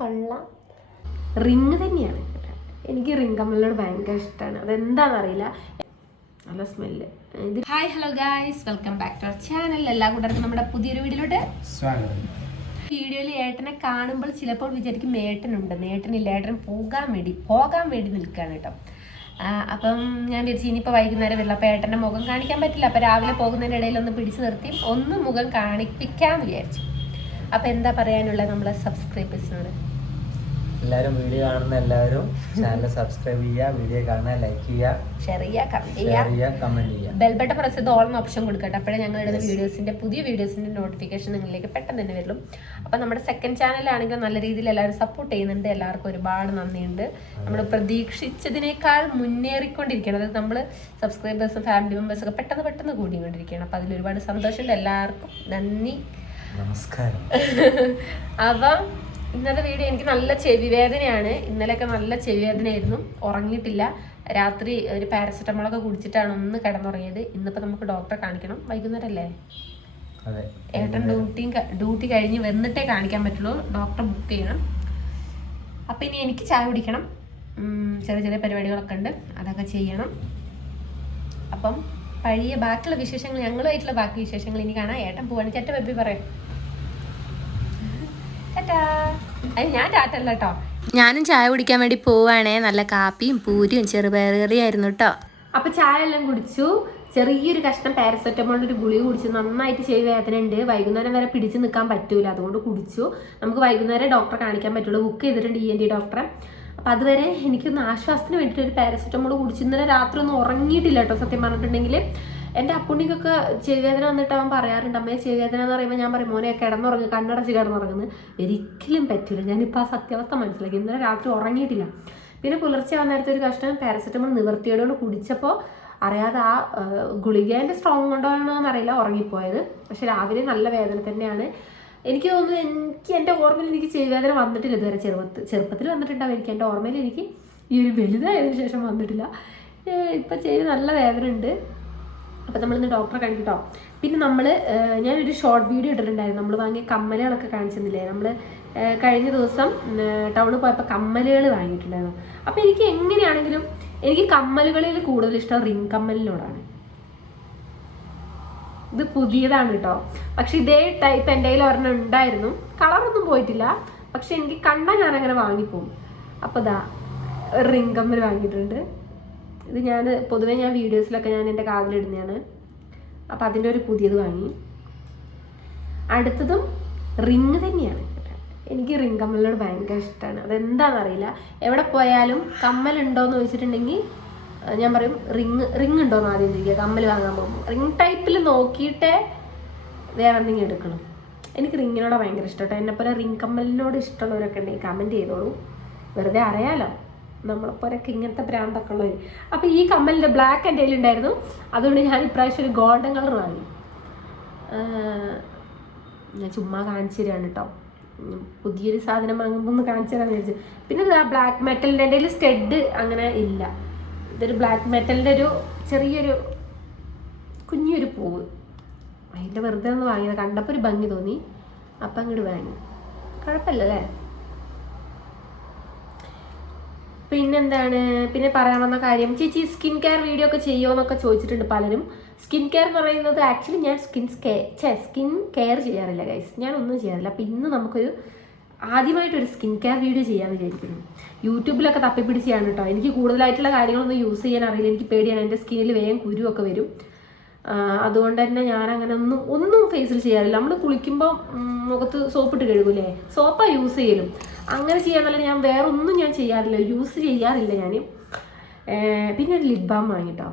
കൊള്ളാം റിങ് തന്നെയാണ് എനിക്ക് റിങ് കമ്മലിനോട് ഭയങ്കര ഇഷ്ടമാണ് അതെന്താണെന്നറിയില്ല. നല്ല സ്മെല്ല് ഇത് hi hello guys welcome back to our channel എല്ലാ കൂട്ടർക്കും നമ്മുടെ പുതിയൊരു വീഡിയോയിലോട്ട് സ്വാഗതം. വീഡിയോയിൽ ഏട്ടനെ കാണുമ്പോൾ ചിലപ്പോൾ വിചാരിക്കും ഏട്ടനുണ്ട്. ഏട്ടനില്ല. ഏട്ടൻ പോകാൻ വേണ്ടി പോകാൻ വേണ്ടി നിൽക്കുകയാണ് കേട്ടോ. അപ്പം ഞാൻ വിചാരിച്ചു ഇനിയിപ്പോൾ വൈകുന്നേരം വരില്ല. അപ്പോൾ ഏട്ടന്റെ മുഖം കാണിക്കാൻ പറ്റില്ല. അപ്പോൾ രാവിലെ പോകുന്നതിന്റെ ഇടയിൽ ഒന്ന് പിടിച്ചു നിർത്തി. ഒന്ന് മുഖം കാണിപ്പിക്കാമെന്ന് വിചാരിച്ചു. അപ്പോൾ എന്താ പറയാനുള്ളത് നമ്മളെ സബ്സ്ക്രൈബേഴ്സിനോട് എല്ലാവരും വീഡിയോ കാണുന്ന എല്ലാവരും ചാനൽ സബ്സ്ക്രൈബ് ചെയ്യുക വീഡിയോ കാണുക ലൈക്ക് ചെയ്യുക ഷെയർ ചെയ്യുക ഷെയർ ചെയ്യുക. ബെൽബട്ടൺ പ്രസ് ചെയ്ത് ഓൾ ഓപ്ഷൻ കൊടുക്കട്ടെ. അപ്പോഴേ ഞങ്ങൾ ഇടുന്ന വീഡിയോസിന്റെ പുതിയ വീഡിയോസിന്റെ നോട്ടിഫിക്കേഷൻ നിങ്ങളിലേക്ക് പെട്ടെന്ന് തന്നെ വരും. അപ്പോൾ നമ്മുടെ സെക്കൻഡ് ചാനലാണെങ്കിൽ നല്ല രീതിയിൽ എല്ലാവരും സപ്പോർട്ട് ചെയ്യുന്നുണ്ട്. എല്ലാവർക്കും ഒരുപാട് നന്ദിയുണ്ട്. നമ്മൾ പ്രതീക്ഷിച്ചതിനേക്കാൾ മുന്നേറിക്കൊണ്ടിരിക്കുകയാണ്. അതായത് നമ്മൾ സബ്സ്ക്രൈബേഴ്സും ഫാമിലി മെമ്പേഴ്സും ഒക്കെ പെട്ടെന്ന് പെട്ടെന്ന് കൂടിക്കൊണ്ടിരിക്കുകയാണ്. അപ്പോൾ അതിൽ ഒരുപാട് സന്തോഷമുണ്ട്. എല്ലാവർക്കും നന്ദി. നമസ്കാരം. അപ്പം ഇന്നത്തെ വീഡിയോ എനിക്ക് നല്ല ചെവി വേദനയാണ് ഇന്നലെയൊക്കെ നല്ല ചെവി വേദനയായിരുന്നു ഉറങ്ങിയിട്ടില്ല. രാത്രി ഒരു പാരസെറ്റമോളൊക്കെ കുടിച്ചിട്ടാണ് ഒന്ന് കിടന്നുറങ്ങിയത്. ഇന്നിപ്പോൾ നമുക്ക് ഡോക്ടറെ കാണിക്കണം. വൈകുന്നേരം അല്ലേ ഏട്ടൻ ഡ്യൂട്ടി ഡ്യൂട്ടി കഴിഞ്ഞ് വന്നിട്ടേ കാണിക്കാൻ പറ്റുള്ളൂ. ഡോക്ടറെ ബുക്ക് ചെയ്യണം. അപ്പം ഇനി എനിക്ക് ചായ കുടിക്കണം. ചെറിയ ചെറിയ പരിപാടികളൊക്കെ ഉണ്ട്. അതൊക്കെ ചെയ്യണം. അപ്പം പഴയ ബാക്കിയുള്ള വിശേഷങ്ങൾ ഞങ്ങളുമായിട്ടുള്ള ബാക്കി വിശേഷങ്ങൾ ഇനി കാണാം. ഏട്ടൻ പോവാണെങ്കിൽ ചേട്ടൻ ബേബി പറയും. ഞാൻ കേട്ടോ ഞാനും ചായ കുടിക്കാൻ വേണ്ടി പോവാണേ. നല്ല കാപ്പിയും പൂരിയും ചെറുപയറിയായിരുന്നു കേട്ടോ അപ്പൊ ചായ എല്ലാം കുടിച്ചു. ചെറിയൊരു കഷ്ണം പാരസെറ്റമോളിന്റെ ഒരു ഗുളിക കുടിച്ചു നന്നായിട്ട് ചെവി വേദന ഉണ്ട്. വൈകുന്നേരം വരെ പിടിച്ചു നിൽക്കാൻ പറ്റൂല. അതുകൊണ്ട് കുടിച്ചു. നമുക്ക് വൈകുന്നേരം ഡോക്ടറെ കാണിക്കാൻ പറ്റുള്ളൂ. ബുക്ക് ചെയ്തിട്ടുണ്ട് ഇ എൻ ഡി ഡോക്ടറെ. അപ്പൊ അതുവരെ എനിക്കൊന്ന് ആശ്വാസത്തിന് വേണ്ടിട്ട് ഒരു പാരസെറ്റമോൾ കുടിച്ചു ഇന്നലെ രാത്രി ഒന്നും ഉറങ്ങിയിട്ടില്ല കേട്ടോ സത്യം പറഞ്ഞിട്ടുണ്ടെങ്കിൽ എന്റെ അപ്പുണ്ണിക്കൊക്കെ ചെവിവേദന വന്നിട്ട് അവൻ പറയാറുണ്ട് അമ്മയെ ചെവിവേദന എന്ന് പറയുമ്പോൾ ഞാൻ പറയും മോനെ കിടന്നുറങ്ങുക കണ്ണടച്ച് കിടന്നുറങ്ങുന്നത് ഒരിക്കലും പറ്റില്ല ഞാനിപ്പോൾ ആ സത്യാവസ്ഥ മനസ്സിലാക്കി. ഇന്നലെ രാത്രി ഉറങ്ങിയിട്ടില്ല. പിന്നെ പുലർച്ചെ ആ നേരത്തെ ഒരു കഷ്ടം പാരസെറ്റമോൾ നിവർത്തിയോടുകൊണ്ട് കുടിച്ചപ്പോൾ അറിയാതെ ആ ഗുളികേന്റെ സ്ട്രോങ് കൊണ്ടാണോ എന്നറിയില്ല ഉറങ്ങിപ്പോയത്. പക്ഷെ രാവിലെ നല്ല വേദന തന്നെയാണ്. എനിക്ക് തോന്നുന്നു എനിക്ക് എന്റെ ഓർമ്മയിൽ എനിക്ക് ചെവിവേദന വന്നിട്ടില്ല ഇതുവരെ. ചെറുപ്പത്തിൽ ചെറുപ്പത്തിൽ വന്നിട്ടുണ്ടാവും എനിക്ക്. എന്റെ ഓർമ്മയിൽ എനിക്ക് ഈ ഒരു വലുതായതിനു ശേഷം വന്നിട്ടില്ല. ഇപ്പം ചെവി നല്ല വേദന ഉണ്ട് അപ്പോൾ നമ്മളിന്ന് ഡോക്ടറെ കാണിക്കട്ടോ. പിന്നെ നമ്മൾ ഞാനൊരു ഷോർട്ട് വീഡിയോ ഇട്ടിട്ടുണ്ടായിരുന്നു. നമ്മൾ വാങ്ങിയ കമ്മലുകളൊക്കെ കാണിച്ചിരുന്നില്ലേ? നമ്മൾ കഴിഞ്ഞ ദിവസം ടൗണിൽ പോയപ്പോൾ കമ്മലുകൾ വാങ്ങിയിട്ടുണ്ടായിരുന്നു. അപ്പോൾ എനിക്ക് എങ്ങനെയാണെങ്കിലും എനിക്ക് കമ്മലുകളിൽ കൂടുതൽ ഇഷ്ടം റിംഗ് കമ്മലിനോടാണ്. ഇത് പുതിയതാണ് കേട്ടോ. പക്ഷെ ഇതേ ടൈപ്പ് എന്റെ കയ്യിൽ ഒരെണ്ണം ഉണ്ടായിരുന്നു. കളറൊന്നും പോയിട്ടില്ല. പക്ഷെ എനിക്ക് കണ്ട ഞാനങ്ങനെ അങ്ങനെ വാങ്ങിപ്പോവും അപ്പോൾ ഇതാ റിംഗ് കമ്മൽ വാങ്ങിയിട്ടുണ്ട്. ഇത് ഞാൻ പൊതുവേ ഞാൻ വീഡിയോസിലൊക്കെ ഞാൻ എന്റെ കാതിലിടുന്നതാണ്. അപ്പം അതിന്റെ ഒരു പുതിയത് വാങ്ങി. അടുത്തതും റിങ് തന്നെയാണ്. എനിക്ക് റിങ് കമ്മലിനോട് ഭയങ്കര ഇഷ്ടമാണ് അതെന്താണെന്നറിയില്ല എവിടെ പോയാലും കമ്മലുണ്ടോ എന്ന് ചോദിച്ചിട്ടുണ്ടെങ്കിൽ ഞാൻ പറയും റിങ് റിങ് ഉണ്ടോ എന്ന് ആദ്യം ചോദിക്കുക. കമ്മൽ വാങ്ങാൻ പോകുമ്പോൾ. റിങ് ടൈപ്പിൽ നോക്കിയിട്ടേ വേറെ എന്തെങ്കിലും എടുക്കണം. എനിക്ക് റിങ്ങിനോട് ഭയങ്കര ഇഷ്ടം കേട്ടോ. എന്നെപ്പോലെ റിങ് കമ്മലിനോട് ഇഷ്ടമുള്ളവരൊക്കെ ഉണ്ടെങ്കിൽ കമന്റ് ചെയ്തോളൂ. വെറുതെ അറിയാലോ. നമ്മളെപ്പോലൊക്കെ ഇങ്ങനത്തെ ബ്രാൻഡൊക്കെ ഉള്ളവർ അപ്പോൾ ഈ കമ്മലിന്റെ ബ്ലാക്ക് എന്റെ കയ്യിലുണ്ടായിരുന്നു അതുകൊണ്ട് ഞാൻ ഇപ്രാവശ്യം ഒരു ഗോൾഡൻ കളർ വാങ്ങി. ഞാൻ ചുമ്മാ കാണിച്ചു തരാണ് കേട്ടോ പുതിയൊരു സാധനം വാങ്ങുമ്പോൾ ഒന്ന് കാണിച്ചു തരാമെന്ന് വിചാരിച്ചു. പിന്നെ ആ ബ്ലാക്ക് മെറ്റലിന്റെ എന്റെ സ്റ്റെഡ് അങ്ങനെ ഇല്ല. ഇതൊരു ബ്ലാക്ക് മെറ്റലിന്റെ ഒരു ചെറിയൊരു കുഞ്ഞൊരു പൂവ്. അതിന്റെ വെറുതെ ഒന്ന് വാങ്ങിയത്. കണ്ടപ്പോൾ ഒരു ഭംഗി തോന്നി. അപ്പം അങ്ങോട്ട് വാങ്ങി. കുഴപ്പമില്ലല്ലേ? പിന്നെന്താണ്? പിന്നെ പറയാൻ വന്ന കാര്യം ചേച്ചി സ്കിൻ കെയർ വീഡിയോ ഒക്കെ ചെയ്യുമോ എന്നൊക്കെ ചോദിച്ചിട്ടുണ്ട് പലരും. സ്കിൻ കെയർ എന്ന് പറയുന്നത് ആക്ച്വലി ഞാൻ സ്കിൻ ചെ സ്കിൻ കെയർ ചെയ്യാറില്ല ഗൈസ് ഞാൻ ഒന്നും ചെയ്യാറില്ല. അപ്പം ഇന്ന് നമുക്കൊരു ആദ്യമായിട്ടൊരു സ്കിൻ കെയർ വീഡിയോ ചെയ്യാൻ വിചാരിക്കുന്നു. യൂട്യൂബിലൊക്കെ തപ്പിപ്പിടിച്ചാണ് കേട്ടോ. എനിക്ക് കൂടുതലായിട്ടുള്ള കാര്യങ്ങളൊന്നും യൂസ് ചെയ്യാൻ അറിയില്ല. എനിക്ക് പേടിയാണ്. എന്റെ സ്കിന്നിൽ വേഗം കുരുവൊക്കെ വരും. അതുകൊണ്ട് തന്നെ ഞാൻ അങ്ങനെ ഒന്നും ഒന്നും ഫേസിൽ ചെയ്യാറില്ല. നമ്മൾ കുളിക്കുമ്പോൾ മുഖത്ത് സോപ്പിട്ട് കഴുകൂലേ? സോപ്പാണ് യൂസ് ചെയ്യലും. അങ്ങനെ ചെയ്യാന്നല്ല ഞാൻ വേറെ ഒന്നും ഞാൻ ചെയ്യാറില്ല. യൂസ് ചെയ്യാറില്ല ഞാൻ പിന്നെ ഒരു ലിപ് ബാം വാങ്ങിട്ടോ.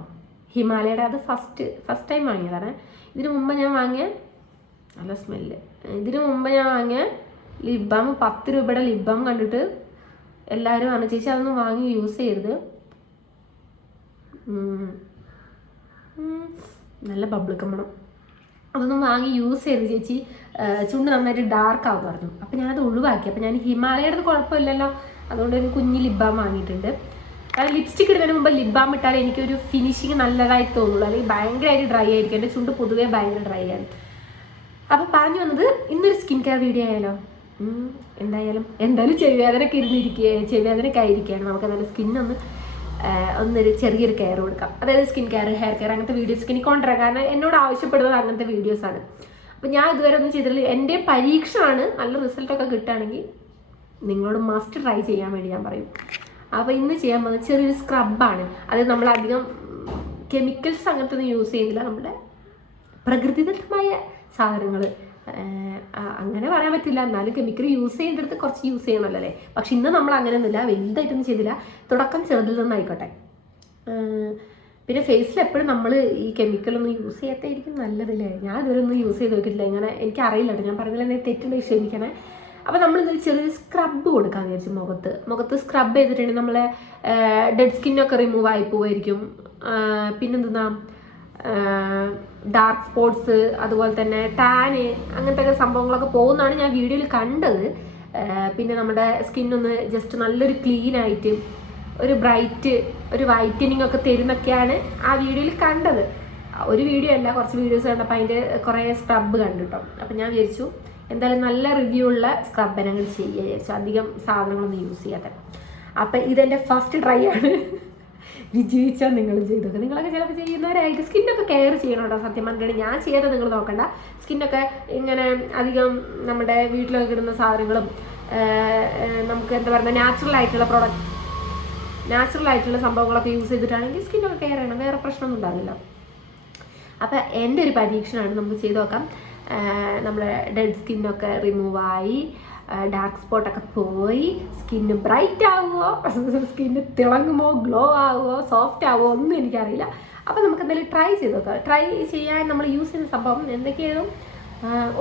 ഹിമാലയയുടെ അത് ഫസ്റ്റ് ഫസ്റ്റ് ടൈം വാങ്ങിയതാണ്. ഇതിനു മുമ്പ് ഞാൻ വാങ്ങിയ നല്ല സ്മെല്ല് ഇതിനു മുമ്പ് ഞാൻ വാങ്ങിയ ലിപ് ബാം പത്ത് രൂപയുടെ ലിപ് ബാം കണ്ടിട്ട് എല്ലാവരും പറഞ്ഞു ചേച്ചി അതൊന്നും വാങ്ങി യൂസ് ചെയ്യരുത്. നല്ല ബബിൾ കമ്മണം അതൊന്നും വാങ്ങി യൂസ് ചെയ്ത് ചേച്ചി ചുണ്ട് നന്നായിട്ട് ഡാർക്ക് ആവും പറഞ്ഞു അപ്പം ഞാനത് ഒഴിവാക്കി. അപ്പം ഞാൻ ഹിമാലയയുടെ കുഴപ്പമില്ലല്ലോ. അതുകൊണ്ട് ഒരു കുഞ്ഞ് ലിപ് ബാം വാങ്ങിയിട്ടുണ്ട്. ലിപ്സ്റ്റിക് ഇടുന്നതിന് മുമ്പ് ലിപ് ബാം ഇട്ടാൽ എനിക്കൊരു ഫിനിഷിങ് നല്ലതായിട്ട് തോന്നുള്ളൂ. അല്ലെങ്കിൽ ഭയങ്കരമായിട്ട് ഡ്രൈ ആയിരിക്കും. എന്റെ ചുണ്ട് പൊതുവേ ഭയങ്കര ഡ്രൈ ആണ്. അപ്പോൾ പറഞ്ഞു വന്നത് ഇന്നൊരു സ്കിൻ കെയർ വീഡിയോ ആയാലോ? എന്തായാലും എന്തായാലും ചെവിവേദനയൊക്കെ ഇരുന്നിരിക്കുക ചെവിവേദനയൊക്കെ ആയിരിക്കുകയാണ് നമുക്ക് നല്ല സ്കിന്നൊന്ന് ഒന്നൊരു ചെറിയൊരു കെയർ കൊടുക്കാം. അതായത് സ്കിൻ കെയർ ഹെയർ കെയർ അങ്ങനത്തെ വീഡിയോസ് എനിക്ക് കൊണ്ടുവരാം കാരണം എന്നോട് ആവശ്യപ്പെടുന്നത് അങ്ങനത്തെ വീഡിയോസ് ആണ്. അപ്പം ഞാൻ ഇതുവരെ ഒന്നും ചെയ്തിട്ടില്ല. എന്റെ പരീക്ഷയാണ് നല്ല റിസൾട്ടൊക്കെ കിട്ടുകയാണെങ്കിൽ നിങ്ങളോട് മസ്റ്റ് ട്രൈ ചെയ്യാൻ വേണ്ടി ഞാൻ പറയും. അപ്പോൾ ഇന്ന് ചെയ്യാൻ പോകുന്നത് ചെറിയൊരു സ്ക്രബാണ് അത് നമ്മളധികം കെമിക്കൽസ് അങ്ങനത്തെ ഒന്നും യൂസ് ചെയ്യുന്നില്ല. നമ്മുടെ പ്രകൃതിദത്തമായ സാധനങ്ങൾ അങ്ങനെ പറയാൻ പറ്റില്ല. എന്നാലും കെമിക്കൽ യൂസ് ചെയ്യേണ്ടടുത്ത് കുറച്ച് യൂസ് ചെയ്യണമല്ലോ അല്ലേ? പക്ഷെ ഇന്ന് നമ്മൾ അങ്ങനെ അങ്ങനെയൊന്നുമില്ല. വലുതായിട്ടൊന്നും ചെയ്തില്ല. തുടക്കം ചെറുതിൽ നിന്നായിക്കോട്ടെ. പിന്നെ ഫേസിൽ എപ്പോഴും നമ്മൾ ഈ കെമിക്കലൊന്നും യൂസ് ചെയ്യാത്തായിരിക്കും നല്ലതല്ലേ? ഞാൻ ഇതുവരെ ഒന്നും യൂസ് ചെയ്ത് നോക്കിയിട്ടില്ല. ഇങ്ങനെ എനിക്ക് അറിയില്ല ഞാൻ പറഞ്ഞില്ല എന്നെ തെറ്റുണ്ടെങ്കിൽ ക്ഷമിക്കണേ അപ്പോൾ നമ്മൾ ഇന്നൊരു ചെറിയ സ്ക്രബ്ബ് കൊടുക്കാൻ വിചാരിച്ചു മുഖത്ത്. മുഖത്ത് സ്ക്രബ് ചെയ്തിട്ടുണ്ടെങ്കിൽ നമ്മളെ ഡെഡ് സ്കിന്നൊക്കെ റിമൂവ് ആയി പോവായിരിക്കും. പിന്നെന്താ ഡാർക്ക് സ്പോട്സ് അതുപോലെ തന്നെ ടാന് അങ്ങനത്തെ സംഭവങ്ങളൊക്കെ പോകുന്നതാണ് ഞാൻ വീഡിയോയിൽ കണ്ടത്. പിന്നെ നമ്മുടെ സ്കിന്നൊന്ന് ജസ്റ്റ് നല്ലൊരു ക്ലീൻ ആയിട്ട് ഒരു ബ്രൈറ്റ് ഒരു വൈറ്റനിങ് ഒക്കെ തരുന്നൊക്കെയാണ് ആ വീഡിയോയിൽ കണ്ടത്. ഒരു വീഡിയോ അല്ല കുറച്ച് വീഡിയോസ് കണ്ടപ്പോൾ അതിന്റെ കുറേ സ്ക്രബ് കണ്ടു കേട്ടോ. അപ്പം ഞാൻ വിചാരിച്ചു എന്തായാലും നല്ല റിവ്യൂ ഉള്ള സ്ക്രബ് ഞങ്ങൾ ചെയ്യുക വിചാരിച്ചു. അധികം സാധനങ്ങളൊന്നും യൂസ് ചെയ്യാതെ. അപ്പം ഇതെന്റെ ഫസ്റ്റ് ട്രൈ ആണ്. വിജയിച്ചാൽ നിങ്ങൾ ചെയ്തൊക്കെ നിങ്ങളൊക്കെ ചിലപ്പോൾ ചെയ്യുന്നവരായിരിക്കും. സ്കിന്നൊക്കെ കെയർ ചെയ്യണം കേട്ടോ സത്യം പറഞ്ഞിട്ട് ഞാൻ ചെയ്യാതെ നിങ്ങൾ നോക്കണ്ട. സ്കിന്നൊക്കെ ഇങ്ങനെ അധികം നമ്മുടെ വീട്ടിലൊക്കെ ഇടുന്ന സാധനങ്ങളും നമുക്ക് എന്താ പറയുക നാച്ചുറൽ ആയിട്ടുള്ള പ്രോഡക്റ്റ് നാച്ചുറൽ ആയിട്ടുള്ള സംഭവങ്ങളൊക്കെ യൂസ് ചെയ്തിട്ടാണെങ്കിൽ സ്കിന്നൊക്കെ കെയർ ചെയ്യണം. വേറെ പ്രശ്നമൊന്നും ഉണ്ടാവില്ല. അപ്പം എന്റെ ഒരു പരീക്ഷണമാണ് നമുക്ക് ചെയ്ത് നോക്കാം. നമ്മുടെ ഡെഡ് സ്കിന്നൊക്കെ റിമൂവായി ഡാർക്ക് സ്പോട്ടൊക്കെ പോയി സ്കിന്ന് ബ്രൈറ്റ് ആവുമോ സ്കിന്ന് തിളങ്ങുമോ ഗ്ലോ ആവുമോ സോഫ്റ്റ് ആവുമോ ഒന്നും എനിക്കറിയില്ല. അപ്പോൾ നമുക്ക് എന്തായാലും ട്രൈ ചെയ്ത് നോക്കാം. ട്രൈ ചെയ്യാൻ നമ്മൾ യൂസ് ചെയ്യുന്ന സംഭവം എന്തൊക്കെയാണ്?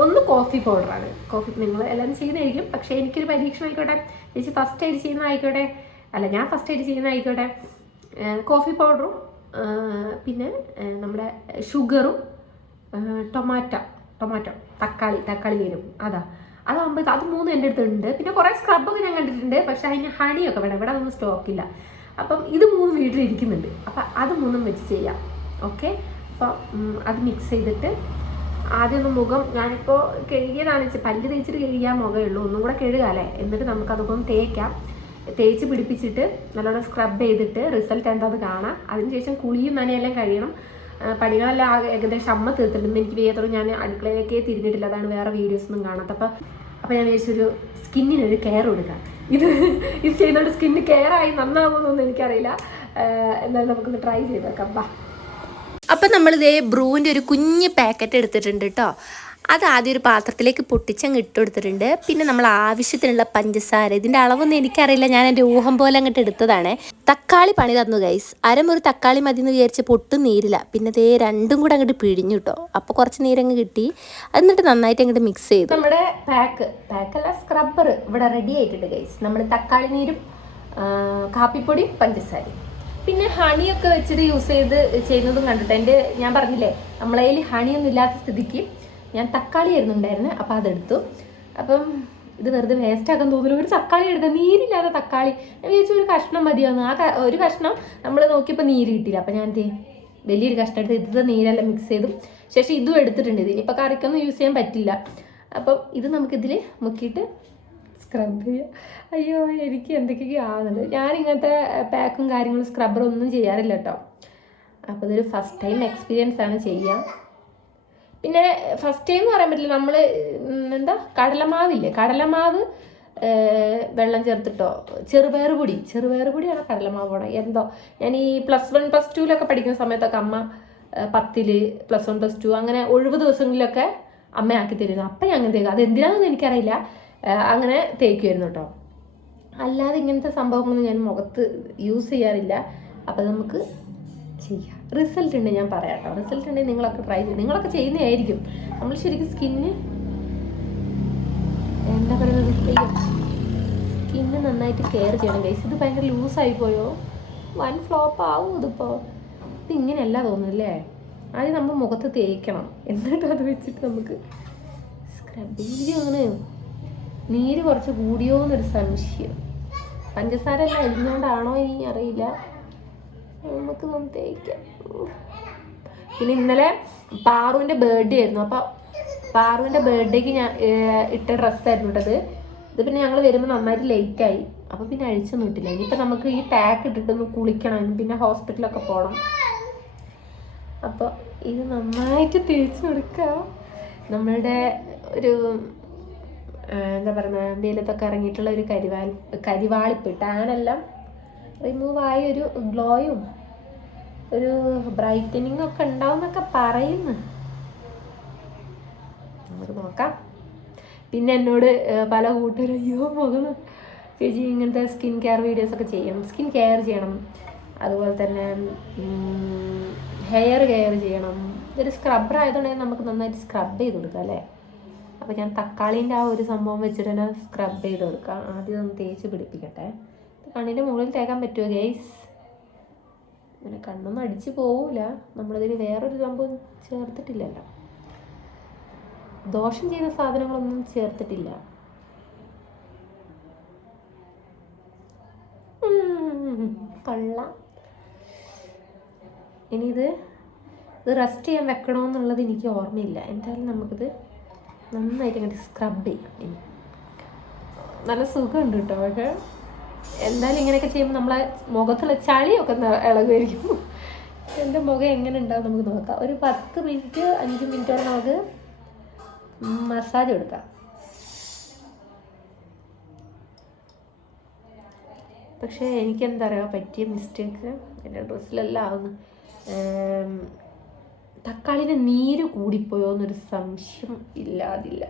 ഒന്ന് കോഫി പൗഡറാണ് കോഫി നിങ്ങൾ എല്ലാവരും ചെയ്യുന്നതായിരിക്കും. പക്ഷേ എനിക്കൊരു പരീക്ഷണം ആയിക്കോട്ടെ. ചേച്ചി ഫസ്റ്റ് ആയിട്ട് ചെയ്യുന്നതായിക്കോട്ടെ അല്ല ഞാൻ ഫസ്റ്റ് ആയിട്ട് ചെയ്യുന്നതായിക്കോട്ടെ കോഫി പൗഡറും പിന്നെ നമ്മുടെ ഷുഗറും ടൊമാറ്റോ ടൊമാറ്റോ തക്കാളി തക്കാളി നീരും അതാ. അതാകുമ്പോൾ അത് മൂന്നും എന്റെ അടുത്തുണ്ട്. പിന്നെ കുറേ സ്ക്രബൊക്കെ ഞാൻ കണ്ടിട്ടുണ്ട്. പക്ഷേ അതിന് ഹണിയൊക്കെ വേണം. ഇവിടെ അതൊന്നും സ്റ്റോക്കില്ല അപ്പം ഇത് മൂന്നും വീട്ടിലിരിക്കുന്നുണ്ട് അപ്പം അത് മൂന്നും വെച്ച് ചെയ്യാം. ഓക്കെ അപ്പം അത് മിക്സ് ചെയ്തിട്ട് ആദ്യം ഒന്ന് മുഖം ഞാനിപ്പോൾ കഴുകിയതാണ്. വെച്ചാൽ പല്ല് തേച്ചിട്ട് കഴുകിയാൽ മുഖമേ ഉള്ളൂ. ഒന്നും കൂടെ കഴുകാല്ലേ എന്നിട്ട് നമുക്ക് ഒന്ന് തേക്കാം. തേച്ച് പിടിപ്പിച്ചിട്ട് നല്ലോണം സ്ക്രബ് ചെയ്തിട്ട് റിസൾട്ട് എന്താന്ന് കാണാം. അതിനുശേഷം കുളിയും നനയെല്ലാം കഴിയണം. പണികളെല്ലാം ഏകദേശം അമ്മ തീർത്തിട്ടുണ്ട്. എനിക്ക് വേറെ ഞാൻ അടുക്കളയിലേക്കേ തിരിഞ്ഞിട്ടില്ല. അതാണ് വേറെ വീഡിയോസ് ഒന്നും കാണാത്ത അപ്പം അപ്പം ഞാൻ വിചാരിച്ചൊരു സ്കിന്നിനൊരു കെയർ കൊടുക്കാം. ഇത് ഇത് ചെയ്യുന്നതുകൊണ്ട് സ്കിന്ന് കെയർ ആയി നന്നാവുമെന്നൊന്നും എനിക്കറിയില്ല. എന്നാലും നമുക്കൊന്ന് ട്രൈ ചെയ്ത് നോക്കാം. ബാ അപ്പം നമ്മളിതേ ബ്രൂവിന്റെ ഒരു കുഞ്ഞ് പാക്കറ്റ് എടുത്തിട്ടുണ്ട് കേട്ടോ അത് ആദ്യം ഒരു പാത്രത്തിലേക്ക് പൊട്ടിച്ചങ്ങ് ഇട്ട് കൊടുത്തിട്ടുണ്ട്. പിന്നെ നമ്മൾ ആവശ്യത്തിനുള്ള പഞ്ചസാര. ഇതിന്റെ അളവൊന്നും എനിക്കറിയില്ല. ഞാൻ എന്റെ ഊഹം പോലെ അങ്ങോട്ട് എടുത്തതാണ്. തക്കാളി പണി തന്നു ഗൈസ് അരമുറി തക്കാളി മതി എന്ന് വിചാരിച്ച് പൊട്ടും നീരില്ല. പിന്നെ ദേ രണ്ടും കൂടെ അങ്ങോട്ട് പിഴിഞ്ഞു കേട്ടോ അപ്പോൾ കുറച്ച് നീരങ്ങ് കിട്ടി. എന്നിട്ട് നന്നായിട്ട് അങ്ങോട്ട് മിക്സ് ചെയ്തു. നമ്മുടെ പാക്ക് പാക്കല്ല സ്ക്രബ്ബർ ഇവിടെ റെഡി ആയിട്ടുണ്ട് ഗൈസ് നമ്മുടെ തക്കാളി നീരും കാപ്പിപ്പൊടിയും പഞ്ചസാരയും. പിന്നെ ഹണിയൊക്കെ വെച്ചിട്ട് യൂസ് ചെയ്ത് ചെയ്യുന്നതും കണ്ടിട്ട് എന്റെ ഞാൻ പറഞ്ഞില്ലേ നമ്മളതിൽ ഹണിയൊന്നും ഇല്ലാത്ത സ്ഥിതിക്ക് ഞാൻ തക്കാളി ആയിരുന്നു ഉണ്ടായിരുന്നത് അപ്പോൾ അതെടുത്തു. അപ്പം ഇത് വെറുതെ വേസ്റ്റ് ആക്കാൻ തോന്നുന്നു ഒരു തക്കാളി എടുത്ത നീരില്ലാതെ തക്കാളി. ഞാൻ വിചാരിച്ചു ഒരു കഷ്ണം മതിയാന്ന്. ആ ഒരു കഷ്ണം നമ്മൾ നോക്കിയപ്പോൾ നീര് കിട്ടിയില്ല. അപ്പം ഞാൻ ദേ വലിയൊരു കഷ്ണം എടുത്ത് ഇത് നീരെല്ലാം മിക്സ് ചെയ്തു. ശേഷം ഇതും എടുത്തിട്ടുണ്ട്. ഇത് ഇനിയിപ്പോൾ കറിക്കൊന്നും യൂസ് ചെയ്യാൻ പറ്റില്ല. അപ്പം ഇത് നമുക്കിതിൽ മുക്കിയിട്ട് സ്ക്രബ് ചെയ്യുക അയ്യോ എനിക്ക് എന്തൊക്കെയൊക്കെ ആകുന്നുണ്ട് ഞാൻ ഇങ്ങനത്തെ പാക്കും കാര്യങ്ങളും സ്ക്രബറും ഒന്നും ചെയ്യാറില്ല കേട്ടോ അപ്പോൾ ഇതൊരു ഫസ്റ്റ് ടൈം എക്സ്പീരിയൻസ് ആണ് ചെയ്യുക പിന്നെ ഫസ്റ്റ് ടൈം എന്ന് പറയാൻ പറ്റില്ല. നമ്മൾ എന്താ? കടലമാവില്ലേ? കടലമാവ് വെള്ളം ചേർത്തിട്ടോ? ചെറുപയർ പൊടി. ചെറുപയർ പൊടിയാണ് കടലമാവ് പോണോ. എന്തോ? ഞാൻ ഈ പ്ലസ് വൺ പ്ലസ് ടുവിലൊക്കെ പഠിക്കുന്ന സമയത്തൊക്കെ അമ്മ പത്തിൽ പ്ലസ് വൺ പ്ലസ് ടു അങ്ങനെ ഒഴിവ് ദിവസങ്ങളിലൊക്കെ അമ്മ ആക്കി തരുന്നു അപ്പം ഞാൻ അങ്ങനെ തേക്കും. അത് എന്തിനാണെന്ന് എനിക്കറിയില്ല. അങ്ങനെ തേക്കുമായിരുന്നു കേട്ടോ അല്ലാതെ ഇങ്ങനത്തെ സംഭവങ്ങളൊന്നും ഞാൻ മുഖത്ത് യൂസ് ചെയ്യാറില്ല. അപ്പം നമുക്ക് ചെയ്യാം. റിസൾട്ട് ഉണ്ട് ഞാൻ പറയാം കേട്ടോ റിസൾട്ട് ഉണ്ടെങ്കിൽ നിങ്ങളൊക്കെ ട്രൈ ചെയ്യും. നിങ്ങളൊക്കെ ചെയ്യുന്നതായിരിക്കും. നമ്മൾ ശരിക്കും സ്കിന്ന് എന്താ പറയുന്നത് സ്കിന്ന് നന്നായിട്ട് കെയർ ചെയ്യണം ഗൈസ് ഇത് ഭയങ്കര ലൂസായി പോയോ വൺ ഫ്ലോപ്പ് ആവും ഇതിപ്പോൾ ഇത് ഇങ്ങനെയല്ല തോന്നുന്നല്ലേ? ആദ്യം നമ്മൾ മുഖത്ത് തേക്കണം. എന്നിട്ട് അത് വെച്ചിട്ട് നമുക്ക് സ്ക്രബിങ് നീര് കുറച്ച് കൂടിയോ എന്നൊരു സംശയം. പഞ്ചസാര എല്ലാം അരിഞ്ഞുകൊണ്ടാണോ ഇനി അറിയില്ല. നമുക്ക് പിന്നെ ഇന്നലെ പാറുവിന്റെ ബർത്ത്ഡേ ആയിരുന്നു. അപ്പോൾ പാറുവിന്റെ ബർത്ത്ഡേക്ക് ഞാൻ ഇട്ട ഡ്രസ്സായിരുന്നു ഇട്ടത് ഇത് പിന്നെ ഞങ്ങൾ വരുമ്പോൾ നന്നായിട്ട് ലേറ്റായി അപ്പോൾ പിന്നെ അഴിച്ചൊന്നും ഇട്ടില്ല. ഇനിയിപ്പോൾ നമുക്ക് ഈ പാക്ക് ഇട്ടിട്ടൊന്ന് കുളിക്കണം. പിന്നെ ഹോസ്പിറ്റലൊക്കെ പോകണം അപ്പോൾ ഇത് നന്നായിട്ട് തേച്ച് കൊടുക്കാം നമ്മളുടെ ഒരു എന്താ പറയുക വെയിലത്തൊക്കെ ഇറങ്ങിയിട്ടുള്ള ഒരു കരിവാൾ കരിവാളിപ്പ് ടാനെല്ലാം റിമൂവായ ഒരു ഗ്ലോയും ഒരു ബ്രൈറ്റനിങ് ഒക്കെ ഉണ്ടാവും എന്നൊക്കെ പറയുന്നു. നമുക്ക് നോക്കാം. പിന്നെ എന്നോട് പല കൂട്ടുകാരും അയ്യോ മുഖം ചേച്ചി ഇങ്ങനത്തെ സ്കിൻ കെയർ വീഡിയോസ് ഒക്കെ ചെയ്യണം സ്കിൻ കെയർ ചെയ്യണം. അതുപോലെ തന്നെ ഹെയർ കെയർ ചെയ്യണം. ഇതൊരു സ്ക്രബ്ബർ ആയതുകൊണ്ട് നമുക്ക് നന്നായിട്ട് സ്ക്രബ് ചെയ്ത് കൊടുക്കാം അല്ലേ? അപ്പോൾ ഞാൻ തക്കാളീന്റെ ആ ഒരു സംഭവം വെച്ചിട്ട് തന്നെ സ്ക്രബ് ചെയ്ത് കൊടുക്കാം. ആദ്യം ഒന്ന് തേച്ച് പിടിപ്പിക്കട്ടെ. കണ്ണിന്റെ മുകളിൽ തേക്കാൻ പറ്റുമോ ഗൈസ് അങ്ങനെ കണ്ണൊന്നും അടിച്ച് പോവില്ല നമ്മളതിന് വേറൊരു സംഭവം ചേർത്തിട്ടില്ലല്ലോ. ദോഷം ചെയ്ത സാധനങ്ങളൊന്നും ചേർത്തിട്ടില്ല. കൊള്ളാം. ഇനി ഇത് ഇത് റെസ്റ്റ് ചെയ്യാൻ വെക്കണമെന്നുള്ളത് എനിക്ക് ഓർമ്മയില്ല. എന്തായാലും നമുക്കിത് നന്നായിട്ട് ഇങ്ങോട്ട് സ്ക്രബ് ചെയ്യാം ഇനി. നല്ല സുഖമുണ്ട് കേട്ടോ പക്ഷേ എന്തായാലും ഇങ്ങനെയൊക്കെ ചെയ്യുമ്പോൾ നമ്മളെ മുഖത്തുള്ള ചളിയൊക്കെ ഇളകുമായിരിക്കും. എന്റെ മുഖം എങ്ങനെ ഉണ്ടാവും നമുക്ക് നോക്കാം. ഒരു പത്ത് മിനിറ്റ് അഞ്ച് മിനിറ്റോടെ നമുക്ക് മസാജ് കൊടുക്കാം. പക്ഷേ എനിക്കെന്താ പറയുക പറ്റിയ മിസ്റ്റേക്ക്. എന്റെ ഡ്രസ്സിലെല്ലാം ആവുന്നു. തക്കാളിന്റെ നീര് കൂടിപ്പോയോ എന്നൊരു സംശയം ഇല്ലാതില്ല.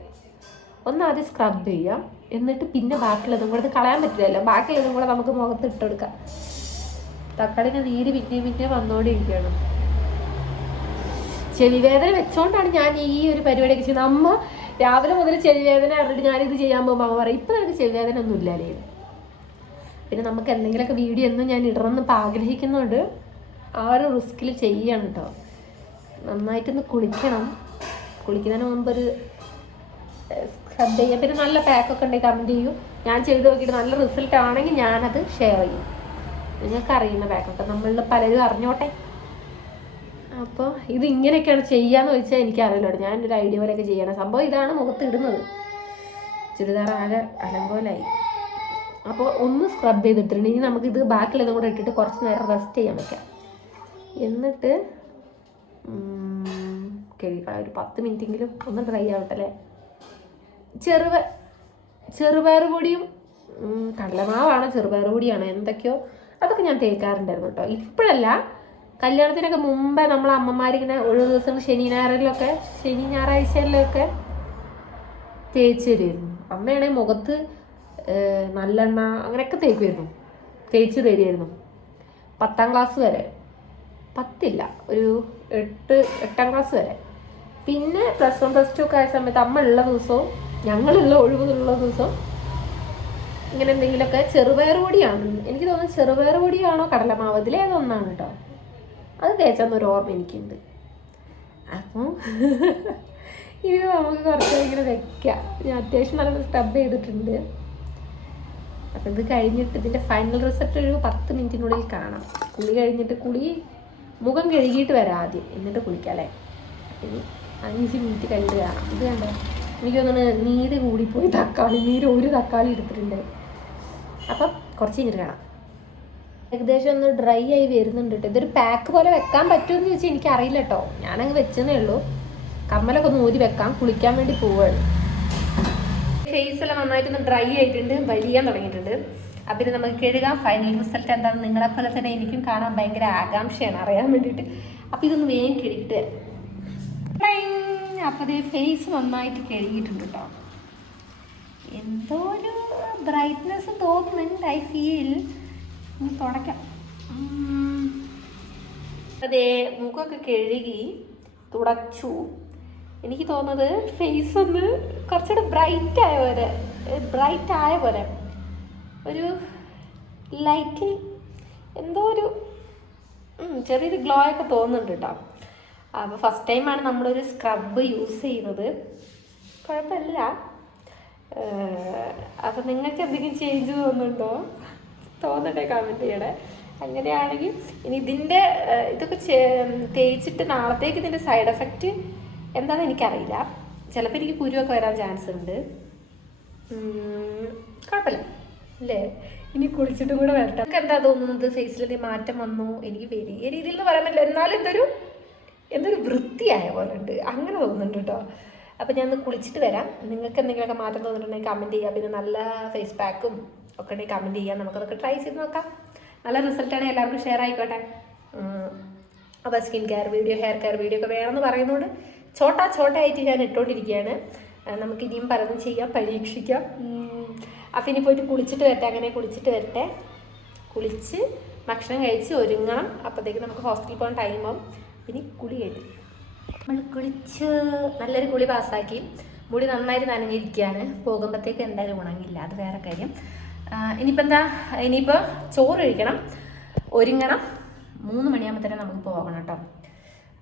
ഒന്ന് ആദ്യം സ്ക്രബ് ചെയ്യാം. എന്നിട്ട് പിന്നെ ബാക്കിയുള്ളതും കൂടെ. കളയാൻ പറ്റില്ലല്ലോ. ബാക്കിയുള്ളതും കൂടെ നമുക്ക് മുഖത്ത് ഇട്ടെടുക്കാം തക്കാളിന്റെ നീര് പിന്നെ പിന്നെ വന്നുകൊണ്ടിരിക്കുകയാണ് ചെവി വേദന വെച്ചോണ്ടാണ് ഞാൻ ഈ ഒരു പരിപാടിയൊക്കെ ചെയ്യുന്നത്. അമ്മ രാവിലെ മുതൽ ചെവി വേദന അറിഞ്ഞിട്ട് ഞാനിത് ചെയ്യാൻ പോകുമ്പോൾ അമ്മ പറയും ഇപ്പം നിനക്ക് ചെവി വേദന ഒന്നും ഇല്ലാലേ? പിന്നെ നമുക്ക് എന്തെങ്കിലുമൊക്കെ വീഡിയോ എന്നും ഞാൻ ഇടണമെന്ന് ഇപ്പം ആഗ്രഹിക്കുന്നുണ്ട്. ആ ഒരു റിസ്കിൽ ചെയ്യണം കേട്ടോ നന്നായിട്ടൊന്ന് കുളിക്കണം. കുളിക്കുന്നതിന് മുമ്പ് സ്ക്രബ് ചെയ്യാം. പിന്നെ നല്ല പാക്കൊക്കെ ഉണ്ടെങ്കിൽ കമന്റ് ചെയ്യൂ. ഞാൻ ചെയ്ത് നോക്കിയിട്ട് നല്ല റിസൾട്ട് ആണെങ്കിൽ ഞാനത് ഷെയർ ചെയ്യും. നിങ്ങൾക്ക് അറിയുന്ന പാക്കൊക്കെ നമ്മളിൽ പലരും അറിഞ്ഞോട്ടെ? അപ്പോൾ ഇത് ഇങ്ങനെയൊക്കെയാണ് ചെയ്യാന്ന് ചോദിച്ചാൽ എനിക്ക് അറിയില്ല ഞാൻ ഒരു ഐഡിയ പോലെയൊക്കെ ചെയ്യണം. സംഭവം ഇതാണ് മുഖത്ത് ഇടുന്നത്. ചുരിദാർ ആകെ അലങ്കോലായി. അപ്പോൾ ഒന്ന് സ്ക്രബ് ചെയ്തിട്ടുണ്ട് ഇനി നമുക്ക് നമുക്കിത് ബാക്കിയുള്ളതും കൂടെ ഇട്ടിട്ട് കുറച്ച് നേരം റെസ്റ്റ് ചെയ്യാൻ വെക്കാം. എന്നിട്ട് കഴിക്കാം ഒരു പത്ത് മിനിറ്റെങ്കിലും ഒന്ന് ഡ്രൈ ആവട്ടെ അല്ലേ? ചെറുപ ചെറുപയർ പൊടിയും കടലമാവാണോ ചെറുപയർ പൊടിയാണോ എന്തൊക്കെയോ അതൊക്കെ ഞാൻ തേക്കാറുണ്ടായിരുന്നു കേട്ടോ. ഇപ്പോഴല്ല കല്യാണത്തിനൊക്കെ മുമ്പേ നമ്മൾ അമ്മമാരിങ്ങനെ ഒഴിവ് ദിവസം ശനി ഞായറിലൊക്കെ ശനി ഞായറാഴ്ചയിലൊക്കെ തേച്ച് തരുമായിരുന്നു. അമ്മയാണെങ്കിൽ മുഖത്ത് നല്ലെണ്ണ അങ്ങനെയൊക്കെ തേക്കുമായിരുന്നു. തേച്ച് തരുമായിരുന്നു. പത്താം ക്ലാസ് വരെ. പത്തില്ല ഒരു എട്ട് എട്ടാം ക്ലാസ് വരെ. പിന്നെ പ്ലസ് വൺ പ്ലസ് ടു ഒക്കെ ആയ സമയത്ത് അമ്മ ഉള്ള ദിവസവും ഞങ്ങളുള്ള ഒഴിവുള്ള ദിവസം ഇങ്ങനെ എന്തെങ്കിലുമൊക്കെ ചെറുപയർ പൊടിയാണ്. എനിക്ക് തോന്നുന്നു ചെറുപയർ പൊടിയാണോ കടലമാവ് ഇതിലേ അതൊന്നാണ് കേട്ടോ. അത് തേച്ചെന്നൊരു ഓർമ്മ എനിക്കുണ്ട്. അപ്പോൾ ഇത് നമുക്ക് കുറച്ച് ഇങ്ങനെ വെക്കാം. ഞാൻ അത്യാവശ്യം നല്ല സ്ക്രബ് ചെയ്തിട്ടുണ്ട്. അപ്പം ഇത് കഴിഞ്ഞിട്ട് ഇതിന്റെ ഫൈനൽ റിസൾട്ട് ഒരു പത്ത് മിനിറ്റിനുള്ളിൽ കാണാം. കുളി കഴിഞ്ഞിട്ട് കുളി മുഖം കഴുകിയിട്ട് വരാം ആദ്യം. എന്നിട്ട് കുളിക്കാം അല്ലേ? ഇനി അഞ്ച് മിനിറ്റ് കഴിഞ്ഞിട്ട് കാണാം. ഇത് കണ്ടോ? എനിക്ക് തോന്നുന്നു നീര് കൂടിപ്പോയി തക്കാളി നീര് ഒരു തക്കാളി എടുത്തിട്ടുണ്ട്. അപ്പം കുറച്ച് കഴിഞ്ഞിട്ട് കാണാം. ഏകദേശം ഒന്ന് ഡ്രൈ ആയി വരുന്നുണ്ട് കേട്ടോ ഇതൊരു പാക്ക് പോലെ വെക്കാൻ പറ്റുമെന്ന് ചോദിച്ചാൽ എനിക്കറിയില്ല കേട്ടോ ഞാനങ്ങ് വെച്ചതേ ഉള്ളൂ. കമ്മലൊക്കെ ഒന്ന് ഊരി വെക്കാം. കുളിക്കാൻ വേണ്ടി പോവുകയാണ് ഫേസ് എല്ലാം നന്നായിട്ടൊന്ന് ഡ്രൈ ആയിട്ടുണ്ട്. വലിയാൻ തുടങ്ങിയിട്ടുണ്ട്. അപ്പം ഇത് നമുക്ക് കഴുകാം. ഫൈനൽ റിസൾട്ട് എന്താണെന്ന് നിങ്ങളെ പോലെ തന്നെ എനിക്കും കാണാൻ ഭയങ്കര ആകാംക്ഷയാണ്. അറിയാൻ വേണ്ടിയിട്ട്. അപ്പം ഇതൊന്ന് വേഗം കഴുകിയിട്ട് വരാം. അപ്പോൾ ഇത് ഫേസ് നന്നായിട്ട് കഴുകിയിട്ടുണ്ട് കേട്ടോ എന്തോ ഒരു ബ്രൈറ്റ്നെസ് തോന്നുന്നുണ്ട് ഐ ഫീൽ തുടക്കാം അതേ അതെ മുഖമൊക്കെ കഴുകി തുടച്ചു. എനിക്ക് തോന്നുന്നത് ഫേസ് ഒന്ന് കുറച്ചുകൂടെ ബ്രൈറ്റ് ആയ പോലെ ബ്രൈറ്റ് ആയ പോലെ. ഒരു ലൈറ്റിൽ എന്തോ ഒരു ചെറിയൊരു ഗ്ലോ ഒക്കെ തോന്നുന്നുണ്ട് കേട്ടോ അപ്പോൾ ഫസ്റ്റ് ടൈമാണ് നമ്മളൊരു സ്ക്രബ് യൂസ് ചെയ്യുന്നത്. കുഴപ്പമില്ല. അപ്പോൾ നിങ്ങൾക്ക് എന്തെങ്കിലും ചേഞ്ച് തോന്നുന്നുണ്ടോ? തോന്നട്ടെ കമന്റ് ചെയ്യണേ. അങ്ങനെയാണെങ്കിൽ ഇനി ഇതിന്റെ ഇതൊക്കെ തേച്ചിട്ട് നാളത്തേക്ക് ഇതിന്റെ സൈഡ് എഫക്റ്റ് എന്താണെന്ന് എനിക്കറിയില്ല. ചിലപ്പോൾ എനിക്ക് കുരുവൊക്കെ വരാൻ ചാൻസ് ഉണ്ട്. കുഴപ്പമില്ല. അല്ലേ? ഇനി കുളിച്ചിട്ടും കൂടെ വരട്ടെ. നമുക്ക് എന്താ തോന്നുന്നത്? ഫേസിൽ മാറ്റം വന്നു? എനിക്ക് വലിയ രീതിയിൽ എന്ന് പറയാൻ പറ്റില്ല. എന്നാലും എന്തൊരു എന്തൊരു വൃത്തിയായ പോലെ ഉണ്ട് അങ്ങനെ തോന്നുന്നുണ്ട് കേട്ടോ. അപ്പോൾ ഞാൻ ഒന്ന് കുളിച്ചിട്ട് വരാം. നിങ്ങൾക്ക് എന്തെങ്കിലുമൊക്കെ മാറ്റം തോന്നിയിട്ടുണ്ടെങ്കിൽ കമന്റ് ചെയ്യുക. പിന്നെ നല്ല ഫേസ് പാക്കും ഒക്കെ ഉണ്ടെങ്കിൽ കമന്റ് ചെയ്യാം നമുക്കതൊക്കെ ട്രൈ ചെയ്ത് നോക്കാം. നല്ല റിസൾട്ടാണ് എല്ലാവർക്കും ഷെയർ ആയിക്കോട്ടെ. അപ്പോൾ skin care video hair care video ഒക്കെ വേണമെന്ന് പറയുന്നതുകൊണ്ട് ചോട്ടാ ചോട്ടായിട്ട് ഞാൻ ഇട്ടുകൊണ്ടിരിക്കുകയാണ് നമുക്ക് ഇനിയും പലതും ചെയ്യാം പരീക്ഷിക്കാം. അപ്പം ഇനി പോയിട്ട് കുളിച്ചിട്ട് വരട്ടെ. അങ്ങനെ കുളിച്ചിട്ട് വരട്ടെ. കുളിച്ച് ഭക്ഷണം കഴിച്ച് ഒരുങ്ങണം. അപ്പോഴത്തേക്ക് നമുക്ക് ഹോസ്പിറ്റലിൽ പോകാൻ ടൈമാവും പിന്നെ കുളി കഴിഞ്ഞു നമ്മൾ കുളിച്ച് നല്ലൊരു കുളി പാസ്സാക്കി. മുടി നന്നായിട്ട് നനഞ്ഞിരിക്കുകയാണ് പോകുമ്പോഴത്തേക്ക് എന്തായാലും ഉണങ്ങില്ല. അത് വേറെ കാര്യം. ഇനിയിപ്പോൾ എന്താ? ഇനിയിപ്പോൾ ചോറ് കഴിക്കണം. ഒരുങ്ങണം. മൂന്ന് മണിയാകുമ്പോൾ തന്നെ നമുക്ക് പോകണം കേട്ടോ.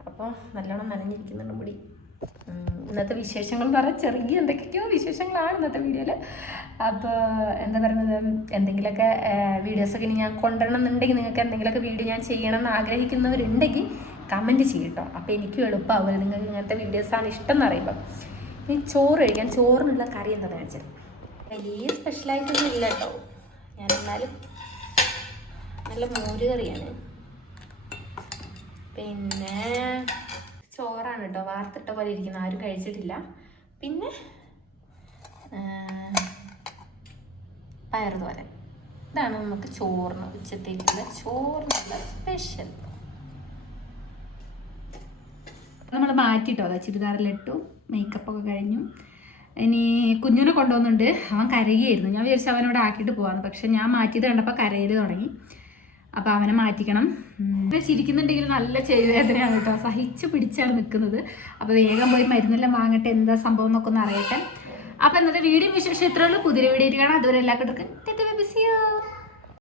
അപ്പോൾ നല്ലോണം നനഞ്ഞിരിക്കുന്നുണ്ട് മുടി. ഇന്നത്തെ വിശേഷങ്ങൾ എന്ന് പറഞ്ഞാൽ ചെറിയ എന്തൊക്കെയോ വിശേഷങ്ങളാണ് ഇന്നത്തെ വീഡിയോയിൽ. അപ്പോൾ എന്താ പറയുന്നത്? എന്തെങ്കിലുമൊക്കെ വീഡിയോസൊക്കെ ഇനി ഞാൻ കൊണ്ടുവരണം എന്നുണ്ടെങ്കിൽ നിങ്ങൾക്ക് എന്തെങ്കിലുമൊക്കെ വീഡിയോ ഞാൻ ചെയ്യണം എന്ന് ആഗ്രഹിക്കുന്നവരുണ്ടെങ്കിൽ കമന്റ് ചെയ്യട്ടോ അപ്പോൾ എനിക്കും എളുപ്പമാവില്ല നിങ്ങൾക്ക് ഇങ്ങനത്തെ വീഡിയോസാണ് ഇഷ്ടം എന്ന് പറയുമ്പം ഇനി ചോറ് കഴിക്കാൻ ചോറിനുള്ള കറി എന്താണെന്ന് കാണിച്ചത് വലിയ സ്പെഷ്യലായിട്ടൊന്നും ഇല്ല കേട്ടോ ഞാൻ എന്നാലും നല്ല മോര് കറിയാണ്. പിന്നെ ചോറാണ് കേട്ടോ വാർത്തിട്ട പോലെ ഇരിക്കുന്ന. ആരും കഴിച്ചിട്ടില്ല. പിന്നെ പയർ തോരൻ ഇതാണ് നമുക്ക് ചോറിന് ഉച്ചത്തേക്കുള്ള ചോറിനുള്ള സ്പെഷ്യൽ നമ്മൾ മാറ്റിട്ടോ. അതാ ചുരിദാറിലിട്ടു മേക്കപ്പ് ഒക്കെ കഴിഞ്ഞു. ഇനി കുഞ്ഞിനെ കൊണ്ടുവന്നുണ്ട്. അവൻ കരയുകയായിരുന്നു. ഞാൻ വിചാരിച്ചു അവനോട് ആക്കിയിട്ട് പോകാമെന്ന് പക്ഷെ ഞാൻ മാറ്റിയത് കണ്ടപ്പോൾ കരയിൽ തുടങ്ങി. അപ്പോൾ അവനെ മാറ്റിക്കണം. ചിരിക്കുന്നുണ്ടെങ്കിൽ നല്ല ചെവിവേദനയാണ് കേട്ടോ. സഹിച്ച് പിടിച്ചാണ് നിൽക്കുന്നത്. അപ്പോൾ വേഗം പോയി മരുന്നെല്ലാം വാങ്ങട്ടെ. എന്താ സംഭവം എന്നൊക്കെ ഒന്ന് അറിയട്ടെ. അപ്പോൾ ഇന്നത്തെ വീഡിയോ വിശേഷം ഇത്രയുള്ളൂ പുതിയ വീഡിയോ കാണാം. അതുവരെ എല്ലാ